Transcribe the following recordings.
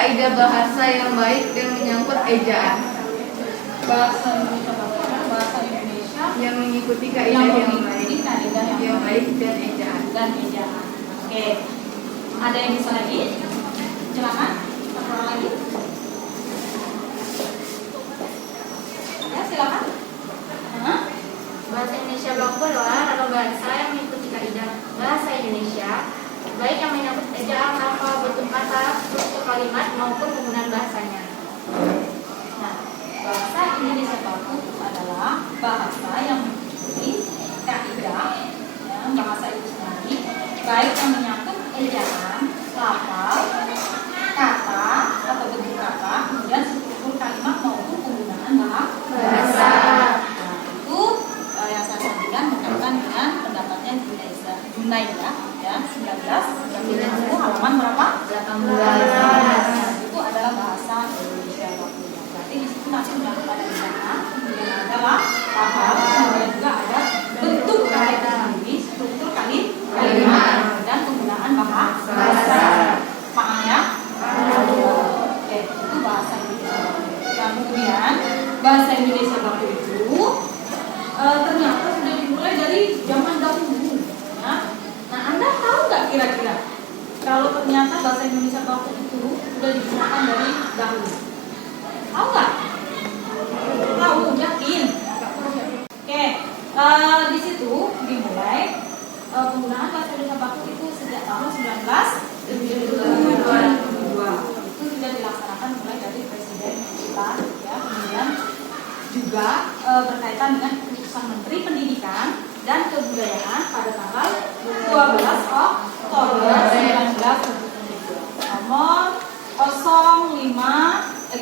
kaidah bahasa yang baik dan menyangkut ejaan. Bahasa Indonesia bahasa Indonesia Yang mengikuti kaidah yang baik dan ejaan. Oke. Ada yang bisa lagi? Silakan. Satu orang lagi. Ya, silakan. Bahasa Indonesia baku adalah ragam bahasa yang mengikuti kaidah bahasa Indonesia, baik yang menyangkut ejaan, lafal, bentuk kata, struktur kalimat maupun penggunaan bahasanya. Nah, bahasa Indonesia baku adalah bahasa yang mengikuti kaidah bahasa itu sendiri, baik yang menyangkut ejaan, lafal, kata atau bentuk kata, kemudian struktur kalimat maupun penggunaan bahasa. Nah, itu yang saya sampaikan berkaitan dengan pendapatnya Junaida ya 19 halaman berapa? 18. Nah, itu adalah bahasa Indonesia baku. Berarti di situ nanti sudah ada ejaan, kemudian adalah lafal, kemudian juga ada bentuk kata sendiri, struktur kalimat dan penggunaan bahasa. Paham ya? Oke, itu bahasa Indonesia baku. Dan kemudian bahasa Indonesia baku itu ternyata sudah dimulai dari zaman dahulu. Ya. Nah, Anda tahu nggak kira-kira kalau ternyata bahasa Indonesia baku itu sudah digunakan dari dahulu? Tahu nggak? Tahu, yakin? Oke, di situ dimulai penggunaan bahasa Indonesia baku itu sejak tahun 1972. Itu sudah dilaksanakan mulai dari Presiden kita, ya. Kemudian juga berkaitan dengan keputusan Menteri Pendidikan dan Kebudayaan pada tanggal 12 Oktober 1972 nomor 0156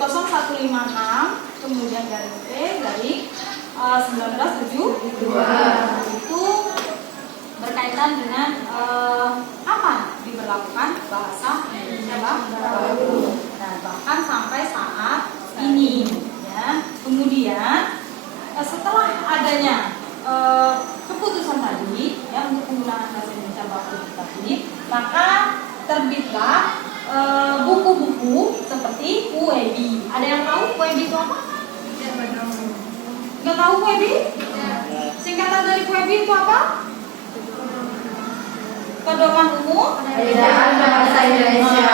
kemudian dari P dari 1972. Itu berkaitan dengan apa diberlakukan bahasa Indonesia baku. Nah, bahkan sampai saat ini ya. Kemudian setelah adanya keputusan tadi ya untuk penggunaan bahasa Indonesia baku tadi, maka terbitlah buku-buku seperti UEB. Ada yang tahu UEB itu apa? Nggak tahu UEB? Singkatan dari UEB itu apa? Pedoman Umum Ejaan Bahasa Indonesia.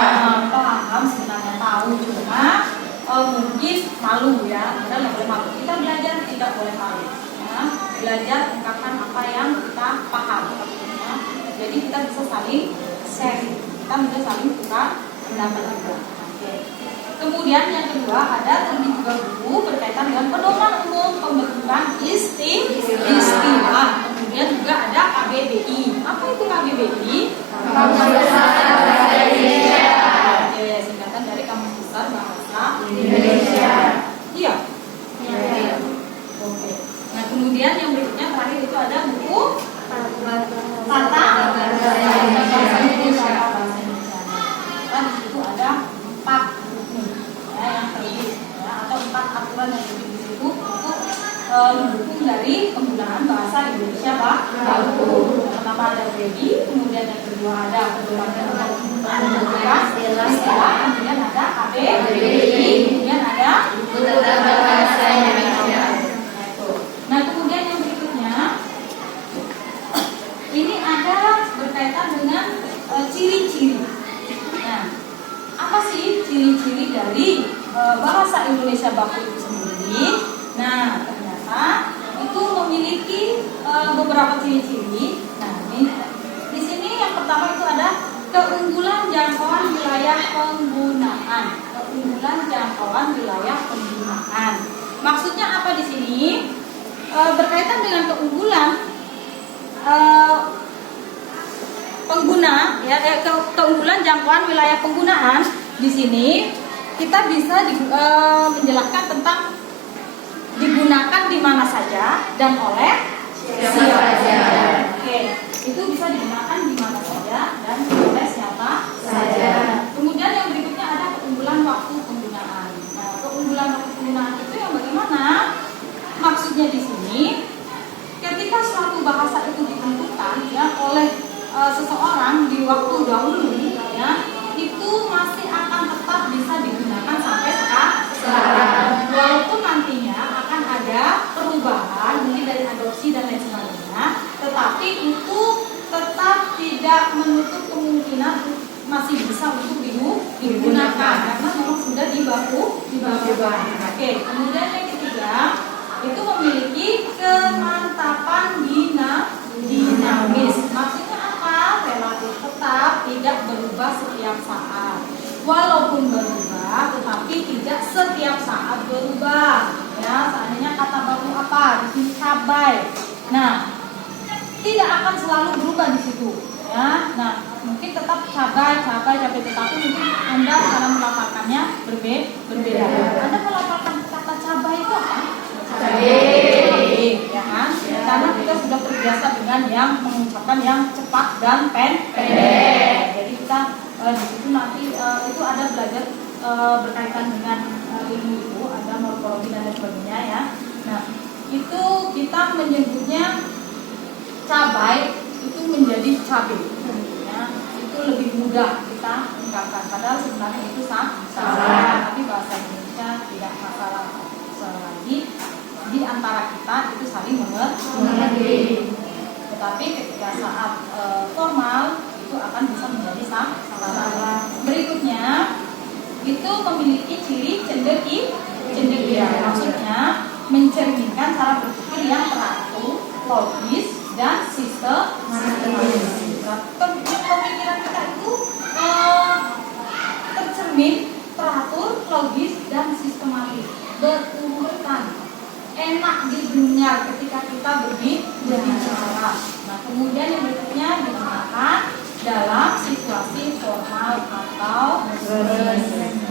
Paham sebenarnya, tahu, cuma mungkin malu ya. Kita nggak boleh malu. Kita belajar tidak boleh malu. Ya. Belajar ungkapkan apa yang kita paham. Ya. Jadi kita bisa saling sharing. Kita bisa saling tukar pendapat juga. Oke. Kemudian yang kedua ada terbit juga buku berkaitan dengan pedoman umum pembentukan istilah. Kemudian juga ada KBBI. Apa itu KBBI? Kamus Besar Bahasa Indonesia. Oke, singkatan dari Kamus Besar Bahasa Indonesia. Iya. Iya. Oke. Nah, kemudian yang berikutnya terakhir itu ada buku Tata Bahasa Indonesia. Nah, di situ ada 4 buku ya, yang terbit ya, atau 4 aturan yang terbit di situ untuk mendukung dari penggunaan bahasa Indonesia baku. Pertama ada BEBI, kemudian yang kedua ada pedoman istilah, kemudian ada KBBI, kemudian ada Tata Bahasa Indonesia. Nah, kemudian yang berikutnya ini ada berkaitan dengan ciri-ciri. Nah, apa sih ciri-ciri dari bahasa Indonesia baku itu sendiri? Nah, ternyata itu memiliki beberapa ciri-ciri. Nah, ini di sini yang pertama itu ada keunggulan jangkauan wilayah penggunaan. Keunggulan jangkauan wilayah penggunaan. Maksudnya apa di sini? Berkaitan dengan keunggulan pengguna, ya, keunggulan jangkauan wilayah penggunaan. Di sini kita bisa menjelaskan tentang digunakan di mana saja dan oleh siapa saja. Oke, itu bisa digunakan di mana saja dan oleh siapa saja. Kemudian yang berikutnya ada keunggulan waktu penggunaan. Nah, keunggulan waktu penggunaan itu yang bagaimana? Maksudnya di sini, ketika suatu bahasa itu ditentukan ya oleh seseorang di waktu dahulu, ya, itu masih akan tetap bisa tidak menutup kemungkinan masih bisa untuk digunakan karena memang sudah dibakukan. Oke, kemudian yang ketiga itu memiliki kemantapan dinamis. Maksudnya apa? Relatif tetap, tidak berubah setiap saat. Walaupun berubah, tetapi tidak setiap saat berubah. Ya, seandainya kata baku apa? Di sini cabai. Nah, tidak akan selalu berubah di situ. Ya, nah mungkin tetap cabai, tetapi mungkin Anda cara melafalkannya berbeda. Anda melafalkan kata cabai itu apa? Cabai, ya kan? Karena kita sudah terbiasa dengan yang mengucapkan yang cepat dan pendek. Jadi kita di situ nanti itu ada belajar berkaitan dengan ilmu itu, ada morfologi dan lain sebagainya ya. Nah, itu kita menyebutnya cabai itu menjadi cabai, ya, itu lebih mudah kita ungkapkan. Padahal sebenarnya itu salah, tapi bahasa Indonesia tidak masalah selagi di antara kita itu saling mengerti. Tetapi ketika saat formal itu akan bisa menjadi salah. Berikutnya itu memiliki ciri cendekia, maksudnya mencerminkan cara berpikir yang teratur, logis, dan sistematis. Pemikiran kita itu tercermin, teratur, logis, dan sistematis, berurutan, enak didengar ketika kita berbicara. Nah, kemudian yang berikutnya digunakan dalam situasi formal atau resmi.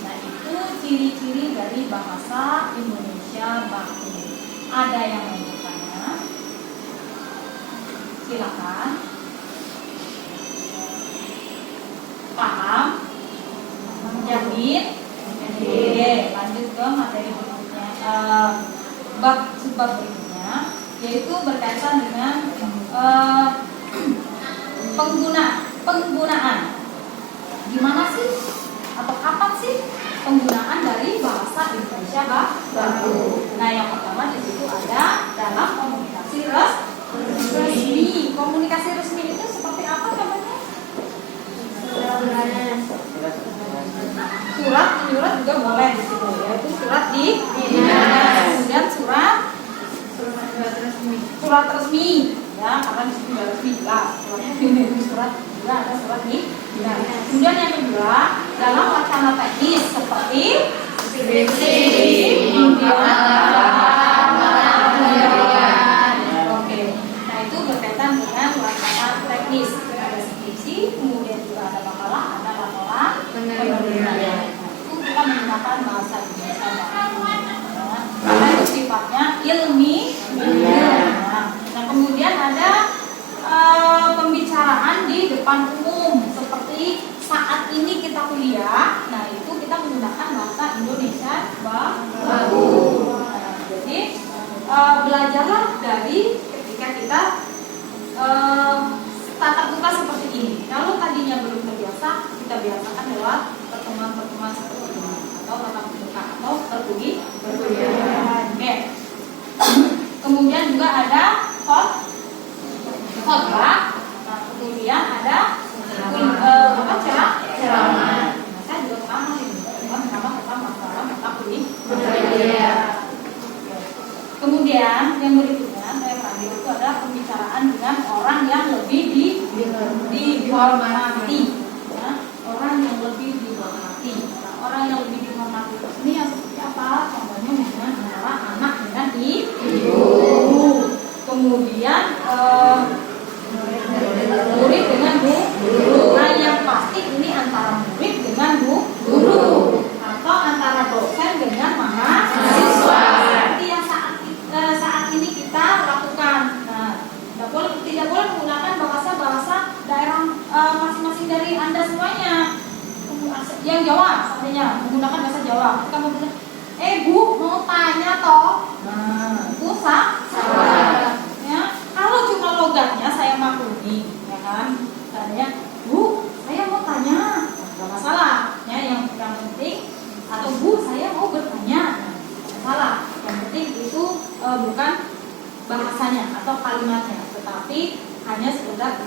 Nah, itu ciri-ciri dari bahasa Indonesia baku. Ada yang mau bertanya? Silakan. Paham? Menjamin? Oke, lanjut ke materi berikutnya. Bab berikutnya yaitu berkaitan dengan penggunaan. Gimana sih atau kapan sih penggunaan dari bahasa Indonesia baku? Nah, yang pertama di situ ada dalam komunikasi resmi. Komunikasi resmi itu seperti apa namanya? Surat menyurat juga boleh di situ, yaitu surat kemudian surat resmi, ya, karena di situ sudah resmi jelas. Surat juga ada surat kemudian yang kedua dalam wacana teknis seperti skripsi, nah itu berkaitan dengan wacana teknis. Ada skripsi, kemudian juga ada makalah, ada laporan penelitian. Itu kita menggunakan bahasa Indonesia karena itu sifatnya ilmiah. Nah, kemudian ada pembicaraan di depan umum seperti saat ini kita kuliah. Nah, itu kita menggunakan bahasa Indonesia baku. Jadi belajarlah dari ketika kita tatap muka seperti ini. Kalau tadinya belum terbiasa, kita biasakan lewat pertemuan-pertemuan seperti ini atau tatap muka atau berkuliah. Oke. Kemudian juga ada khotbah. Nah, kemudian ada ceramah. Saya juga ceramah ini. Kemudian yang berikutnya saya panggil itu ada pembicaraan dengan orang yang lebih dihormati. Ya, orang yang lebih dihormati. Nah, orang yang lebih dihormati ini yang seperti apa? Contohnya hubungan antara anak dengan ibu. Kemudian murid dengan guru. Nah, yang pasti ini antara murid dengan guru atau antara dosen dengan mahasiswa. Seperti yang saat ini kita lakukan. Nah, tidak boleh menggunakan bahasa daerah masing-masing dari Anda semuanya. Yang Jawa, seandainya menggunakan bahasa Jawa, kita mau bilang, Bu, mau tanya toh? Nah, itu salah. Ya, kalau cuma logatnya saya maklumi, ya kan? Seandainya, Bu, saya mau tanya, nggak masalah. Ya, yang penting, atau Bu, saya mau bertanya, nggak masalah. Yang penting itu bukan bahasanya atau kalimatnya, tetapi hanya sekedar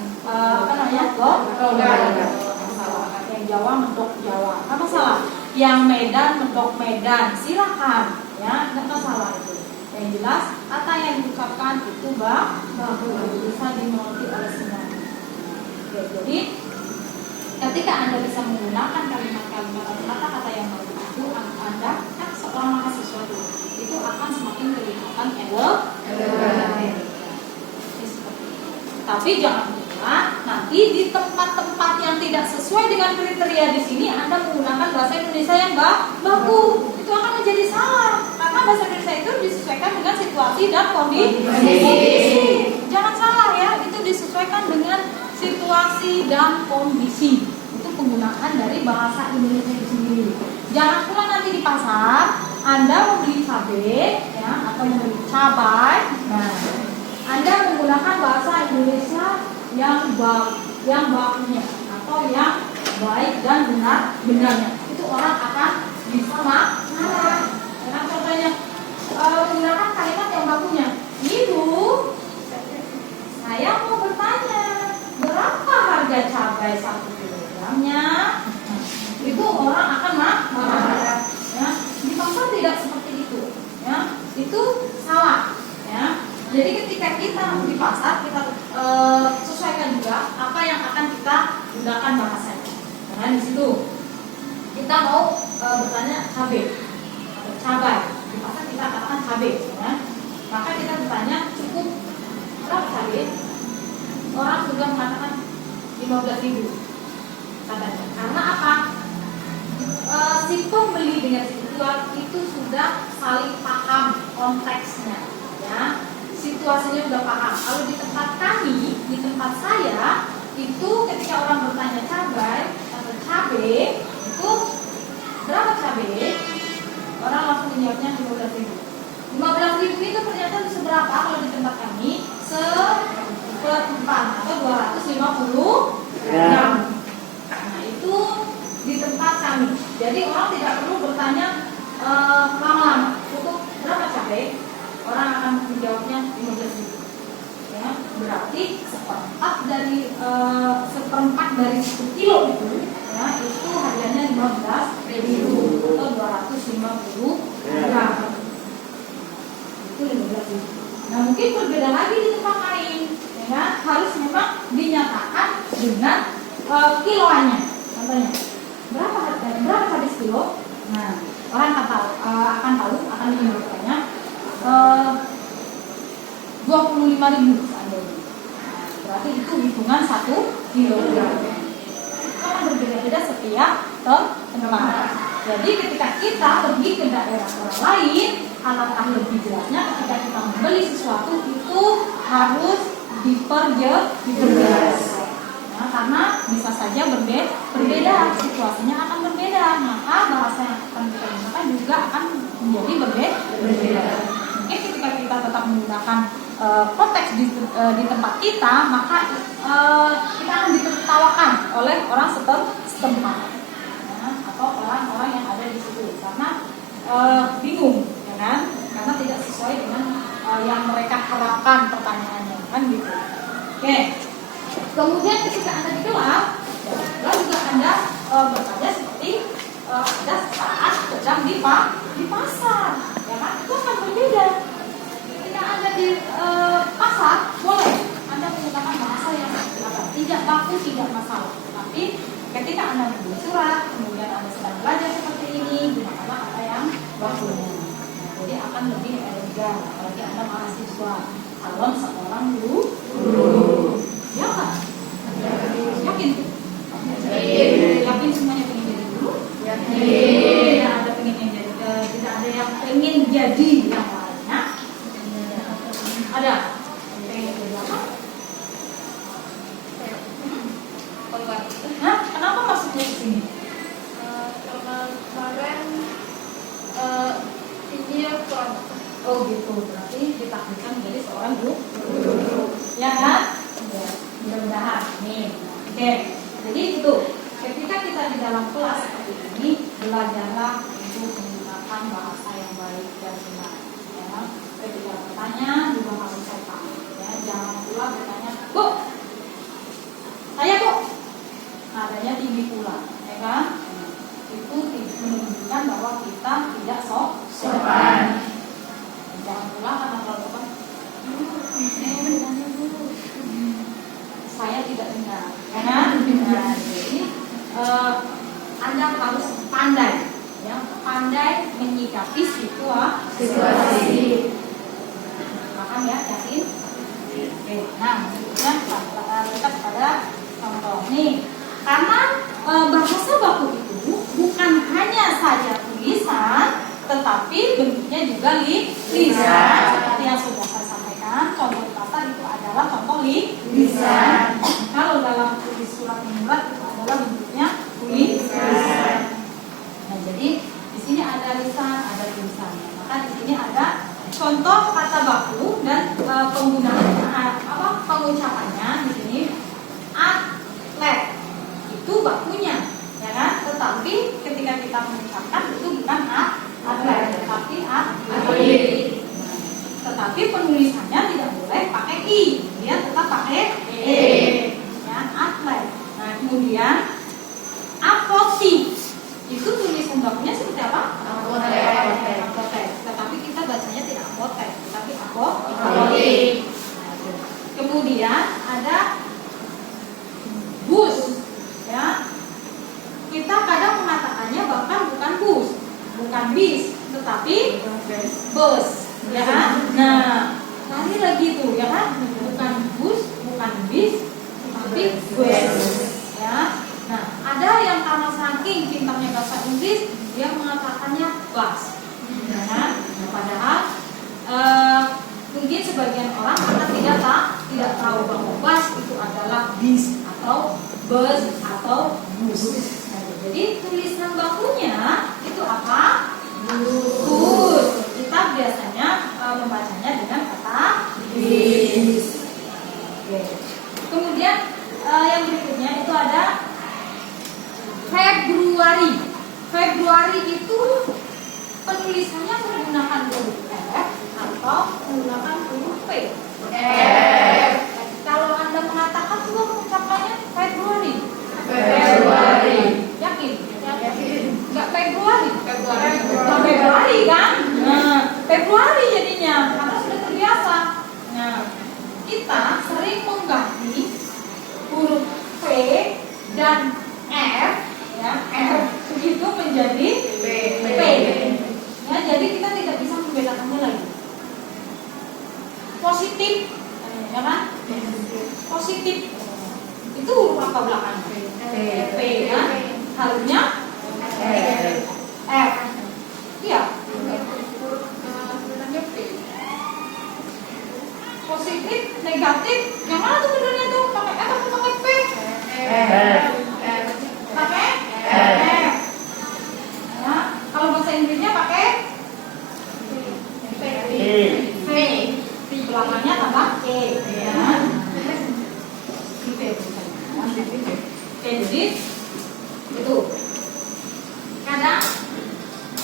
namanya logam. Masalah. Yang Jawa mentok Jawa, nggak masalah. Yang Medan mentok Medan, silakan, ya, nggak masalah itu. Yang jelas kata yang diucapkan itu bagus, bisa dimengerti oleh semua. Oke, jadi ketika Anda bisa menggunakan kalimat-kalimat atau kata-kata yang bagus itu, Anda kan seorang mahasiswa itu akan semakin kelihatan elegan. Tapi jangan lupa nanti di tempat-tempat yang tidak sesuai dengan kriteria di sini Anda menggunakan bahasa Indonesia yang baku, itu akan menjadi salah karena bahasa Indonesia itu disesuaikan dengan situasi dan kondisi. Jangan salah ya, itu disesuaikan dengan situasi dan kondisi. Itu penggunaan dari bahasa Indonesia itu sendiri. Jangan pula nanti di pasar Anda membeli cabai, ya, atau membeli cabai. Nah, Anda menggunakan bahasa Indonesia yang bakunya atau yang baik dan benarnya. Itu orang akan bisa marah. Karena contohnya menggunakan kalimat yang bakunya. Ibu, saya mau bertanya, berapa harga cabai 1 kilogramnya? Itu orang akan marah. Ya, di pasar tidak seperti itu. Ya, itu salah. Ya. Jadi ketika kita di pasar kita sesuaikan juga apa yang akan kita gunakan bahasanya. Karena di situ kita mau bertanya cabai atau cabai, di pasar kita katakan cabai, ya. Maka kita bertanya cukup berapa cabai? Orang sudah mengatakan 15.000 katanya. Karena apa? Si pembeli dengan si penjual itu sudah saling paham konteksnya, ya. Situasinya sudah paham. Kalau di tempat kami, di tempat saya, itu ketika orang bertanya cabai atau cabai, itu berapa cabai? Orang langsung menjawabnya 15.000. 15.000 itu ternyata seberapa kalau di tempat kami? Seperempat atau 250 gram. Nah, itu di tempat kami. Jadi orang tidak perlu bertanya lama-lama. Cukup berapa cabai? Orang akan menjawabnya 15.000. Ya, berarti seperempat dari 1 kilo itu, ya, itu harganya 15.000 atau 250 gram. Itu 15.000. Nah, mungkin berbeda lagi di tempat lain, ya, harus memang dinyatakan dengan kiloannya. Contohnya, berapa harganya? Berapa habis kilo? Nah, orang akan menjawabnya 25.000 seandainya. Berarti itu hitungan 1 kilogram. Itu akan berbeda-beda setiap tempat. Jadi ketika kita pergi ke daerah orang lain, alangkah lebih jelasnya ketika kita membeli sesuatu itu harus diperjelas. Nah, karena bisa saja berbeda, situasinya akan berbeda, maka bahasa yang akan kita gunakan juga akan menjadi berbeda. Mungkin ketika kita tetap menggunakan konteks di tempat kita, maka kita akan ditertawakan oleh orang setempat, ya, atau orang-orang yang ada di situ, karena bingung, ya kan? Karena tidak sesuai dengan yang mereka harapkan pertanyaannya, kan gitu. Oke. Kemudian ketika Anda di kelas, ya, juga Anda bertanya seperti ada saat sedang di pasar, ya kan? Itu akan berbeda. Ketika Anda di pasar, boleh Anda menggunakan bahasa yang tidak baku, tidak masalah. Tapi ketika Anda menulis surat, kemudian Anda sedang belajar seperti ini, gunakanlah kata yang baku. Nah, jadi akan lebih elegan, apalagi Anda mahasiswa, calon seorang guru. Ya kan? Yakin? Yakin semuanya pengen jadi guru? Yakin. Tidak ada pengen yang jadi, tidak ada yang pengen jadi yang lainnya. Ada? Pengen jadi apa? Nah, kenapa masuknya ke sini? Karena kemarin India kurang. Oh gitu, berarti ditakdirkan menjadi seorang guru. Ya kan? Ya, mudah-mudahan. Nih, oke. Jadi itu, ketika kita di dalam kelas seperti ini, belajarlah untuk menggunakan bahasa yang baik dan benar. Ya, ketika bertanya juga harus sopan. Ya, jangan pula bertanya, Bu, saya Bu, nadanya tinggi pula, ya kan? Itu menunjukkan bahwa kita tidak sopan. Jangan pula karena kalau sopan, saya tidak dengar, ya kan? Nah, jadi Anda harus pandai, ya, pandai menyikapi situasi. Paham ya, yakin? Oke, nah selanjutnya kita pada contoh nih, karena bahasa baku itu bukan hanya saja tulisan, tetapi bentuknya juga lisan. Seperti yang sudah saya sampaikan, contoh kata itu adalah contoh lisan. Kalau dalam tulis surat menyurat itu adalah bentuknya tulisan. Nah, jadi di sini ada lisan, ada tulisannya. Maka di sini ada contoh kata baku dan penggunaannya, pengucapannya di sini. Atlet itu bakunya, ya kan? Tetapi ketika kita mengucapkan itu bukan atlet, tetapi atlet. Tetapi penulisannya tidak boleh pakai i, dia tetap pakai e. Ya, atlet. Nah, kemudian apotik itu tulisan bakunya seperti apa? Apotek. Tetapi kita bacanya tidak apotek, tetapi apotik. Kemudian ada bus, ya. Kita kadang mengatakannya bahkan bukan bus, bukan bis, tetapi bus, ya kan? Nah, tadi lagi tuh, ya kan? Bukan bus, bukan bis, tetapi bus, ya. Nah, ada yang karena saking pintarnya bahasa Inggris, dia mengatakannya bus, ya kan? Nah, padahal mungkin sebagian orang karena tidak tahu bahwa bus itu adalah bis atau bus atau bus. Nah, jadi tulisan bakunya itu apa? Bus. Kita biasanya membacanya dengan kata bis. Oke. Kemudian yang berikutnya itu ada Februari. Februari itu penulisannya menggunakan huruf F atau menggunakan huruf P. Kalau Anda mengatakan juga mengucapkannya Februari. Yakin? Enggak Februari. Februari kan? Nah, Februari jadinya karena sudah terbiasa. Nah, kita sering mengganti huruf P dan F, ya, F begitu menjadi P. Ya, jadi kita tidak bisa membedakannya lagi. Positif, ya kan? Positif itu huruf apa belakangnya? P, ya. Harusnya F. Iya. Positif, negatif, yang mana tuh benernya tuh? Pakai F atau pakai P? Pakai F. Ya, kalau bahasa Inggrisnya pakai P. Di belakangnya tambah E, ya. Jadi itu kadang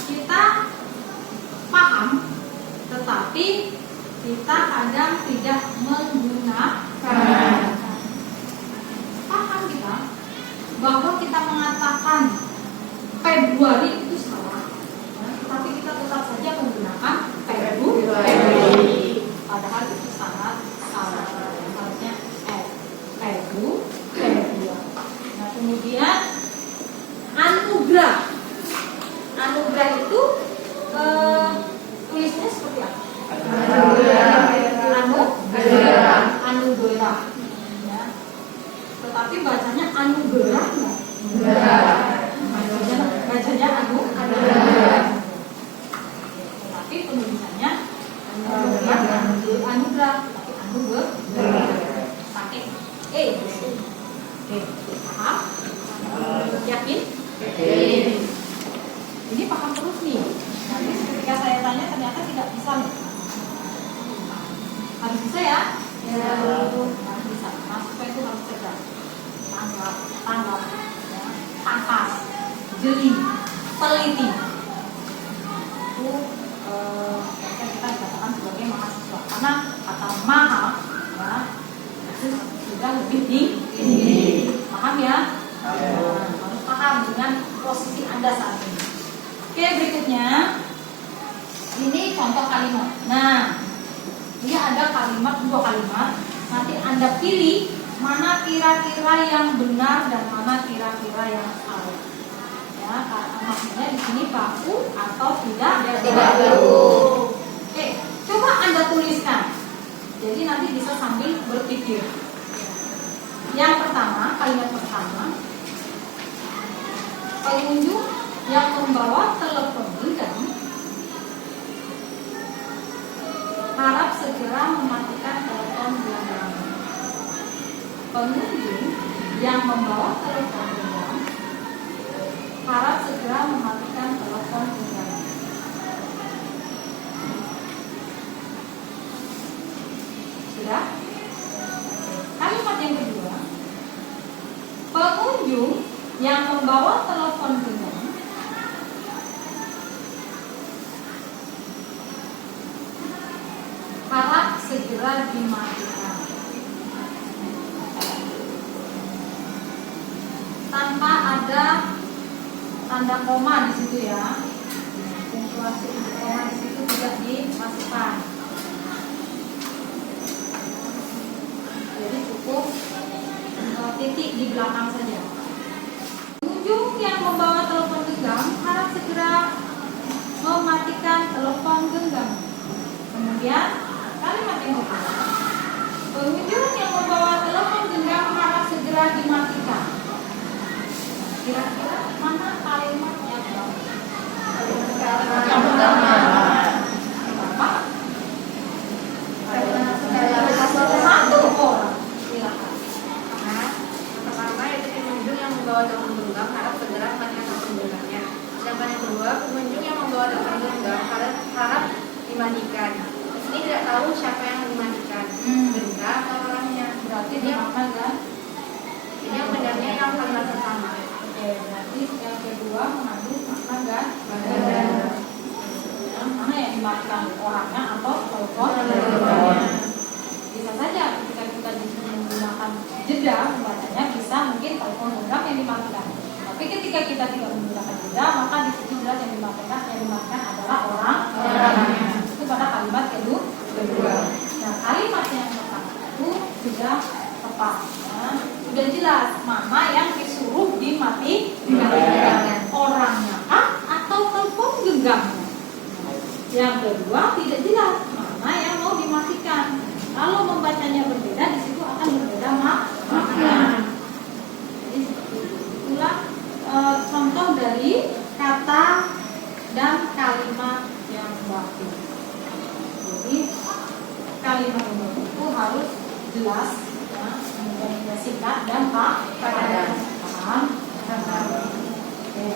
kita paham, tetapi kita kadang tidak menggunakan. Paham kita bahwa kita mengatakan Februari itu salah, tetapi kita tetap saja menggunakan Februari. Padahal itu sangat salah. Harusnya Februari. Nah, kemudian anugerah. Anugerah itu tulisnya seperti apa? Anugerah. Ya. Tetapi bacanya anugerah enggak? Bacanya anugerah. Tapi penulisannya anugerah, tapi anugerah. Pakai E. Oke, paham? Yakin? Ini paham terus nih. Nanti ketika saya tanya ternyata tidak bisa nih. Harus bisa ya? Ya. Harus bisa. Mahasiswa itu harus cerdas. Tanggap, ya. Tangkas, jeli, teliti. Itu kita dikatakan sebagai mahasiswa. Karena kata maha, ya, itu sudah lebih tinggi. Paham ya? paham dengan posisi Anda saat ini. Oke, berikutnya ini contoh kalimat. Nah, ini ada kalimat, dua kalimat. Nanti Anda pilih mana kira-kira yang benar dan mana kira-kira yang salah. Ya, maksudnya di sini baku atau tidak baku. Oke, coba Anda tuliskan. Jadi nanti bisa sambil berpikir. Yang pertama, kalimat pertama, pengunjung yang membawa telepon genggam harap segera mematikan telepon genggam. Pengunjung yang membawa telepon genggam harap segera mematikan telepon genggam. Sudah? Kalimat yang kedua, pengunjung yang membawa telepon genggam harap segera dimatikan. Tanpa ada tanda koma di situ ya. Punktuasi koma di situ tidak dimasukkan. Jadi cukup titik di belakang saja. Pengunjung yang membawa telepon genggam harap segera mematikan telepon genggam. Kemudian kalimat yang kedua, pengunjung yang membawa telepon genggam harap segera dimatikan. Kira-kira mana kalimat yang bagus? Yang pertama. Kenapa? Satu orang. Silakan. Pertama yaitu pengunjung yang membawa telepon genggam harap segera mematikan telepon genggamnya. Sedangkan yang kedua, pengunjung yang membawa telepon genggam harap dimatikan. Ini tidak tahu siapa yang dimatikan, benda atau orangnya. Berarti dimakan kan? Ini yang benarnya yang kalimat pertama. Oke, berarti yang kedua mengandung makna kan? Mana yang dimatikan, orangnya atau telepon? Bisa saja ketika kita menggunakan jeda membacanya bisa mungkin telepon genggam yang dimatikan. Tapi ketika kita tidak menggunakan jeda, maka di situ jelas yang dimatikan adalah orangnya. Itu pada kalimat kedua. Nah, kalimat yang pertama itu sudah tepat. Ya. Sudah jelas mana yang disuruh dimatikan, orangnya atau telepon genggamnya. Yang kedua tidak jelas mana yang mau dimatikan. Kalau membacanya berbeda, di situ akan berbeda makna. Jadi itulah contoh dari kata dan kalimat yang baku. Jadi kalimat yang baku itu harus jelas, ya, kemudian singkat dan padat. Paham? Oke.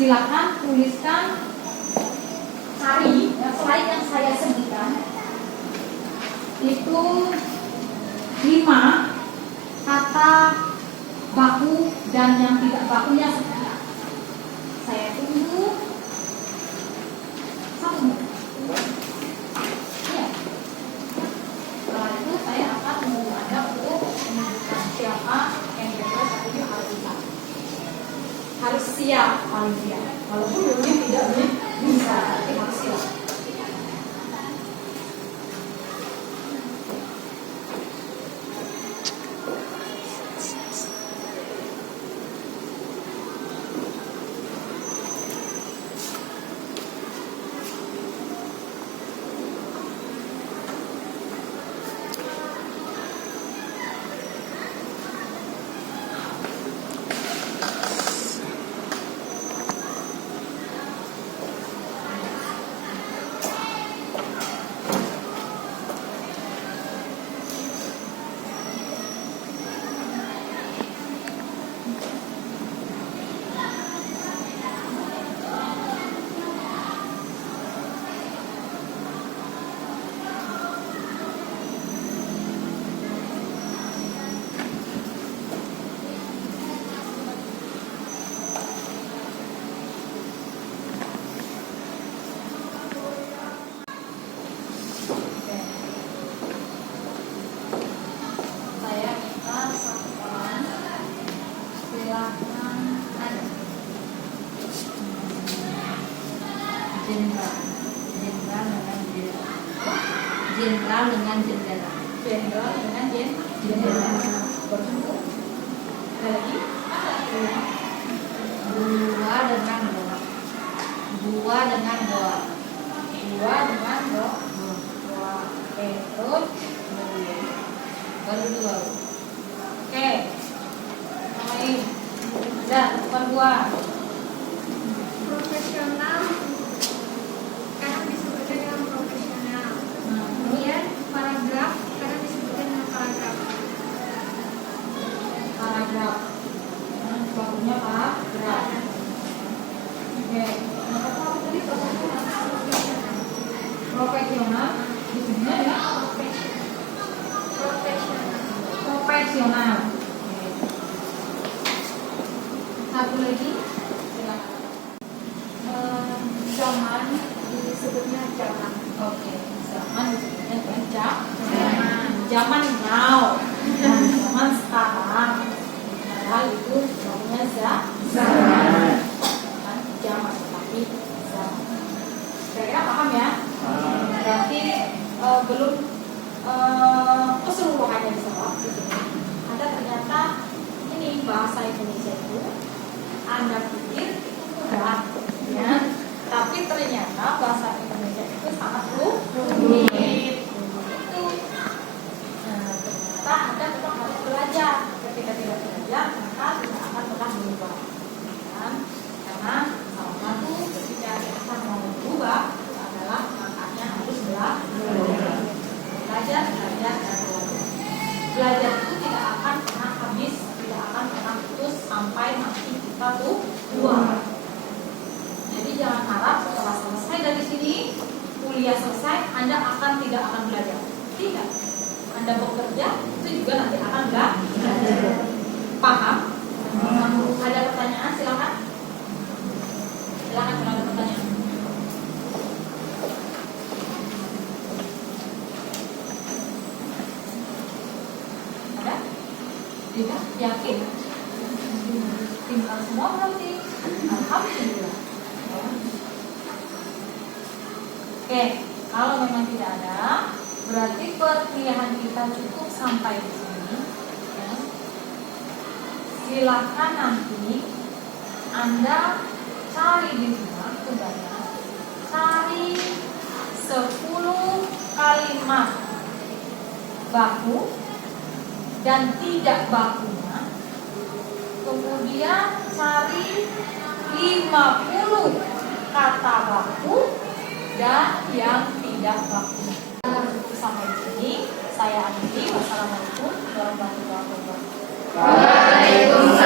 Silakan tuliskan, cari ya, slide yang saya sebutkan itu 5 kata baku dan yang tidak bakunya seperti apa. Saya tunggu 1 menit. Ya. Setelah itu saya akan menunggu Anda untuk menunjukkan siapa yang kira-kira satu ini harus siap paling tidak. Walaupun mungkin tidak bisa, tapi harus siap. jenderal dengan jendela. Jenderal dengan Jendela. berbentuk. Ada lagi? Gua dengan doa. Gua dengan doa. Dua dengan doa. Oke, terus Baru dua. oke. Yang lain. Ada bukan dua. Profesional karena disebutkan dengan profesional. Nah, Kemudian paragraf karena disebutkan dengan paragraf. paragraf. Bakunya paragraf. Oke. Nah, apa tadi profesional? Profesional. Disebutnya ya profesional. Oke. Satu lagi. Silakan. Zaman disebutnya zaman. Oke, zaman disebutnya dengan zaman now, zaman sekarang. Padahal itu namanya zaman, bukan zaman tapi zaman. Kira-kira paham ya? Berarti belum keseluruhannya disebut di sini. Ada ternyata ini bahasa Indonesia itu Anda pikir itu mudah, ya. Tapi ternyata bahasa Indonesia itu sangat rumit. Itu. Nah, ternyata Anda tetap harus belajar. Ketika tidak belajar, maka tidak akan pernah berubah. Kan? Karena salah satu ketika kita mau berubah adalah makanya harus belajar. Belajar, dan belajar. Belajar itu tidak akan pernah habis, tidak akan pernah putus sampai nanti kita tua. Jadi jangan harap setelah selesai dari sini, kuliah selesai, Anda tidak akan belajar. Tidak. Anda bekerja, itu juga nanti akan belajar. Paham? Ada pertanyaan? Silakan. Silakan kalau ada pertanyaan. Ada? Tidak? Yakin? Tinggal semua berarti. Alhamdulillah. Oke, kalau memang tidak ada, berarti perkuliahan kita cukup sampai di sini. Ya. Silakan nanti Anda cari di rumah tugasnya, cari 10 kalimat baku dan tidak bakunya. Kemudian cari 50 kata baku dan yang tidak baku. Sampai di sini saya akhiri. Wassalamualaikum warahmatullahi wabarakatuh. Waalaikumsalam.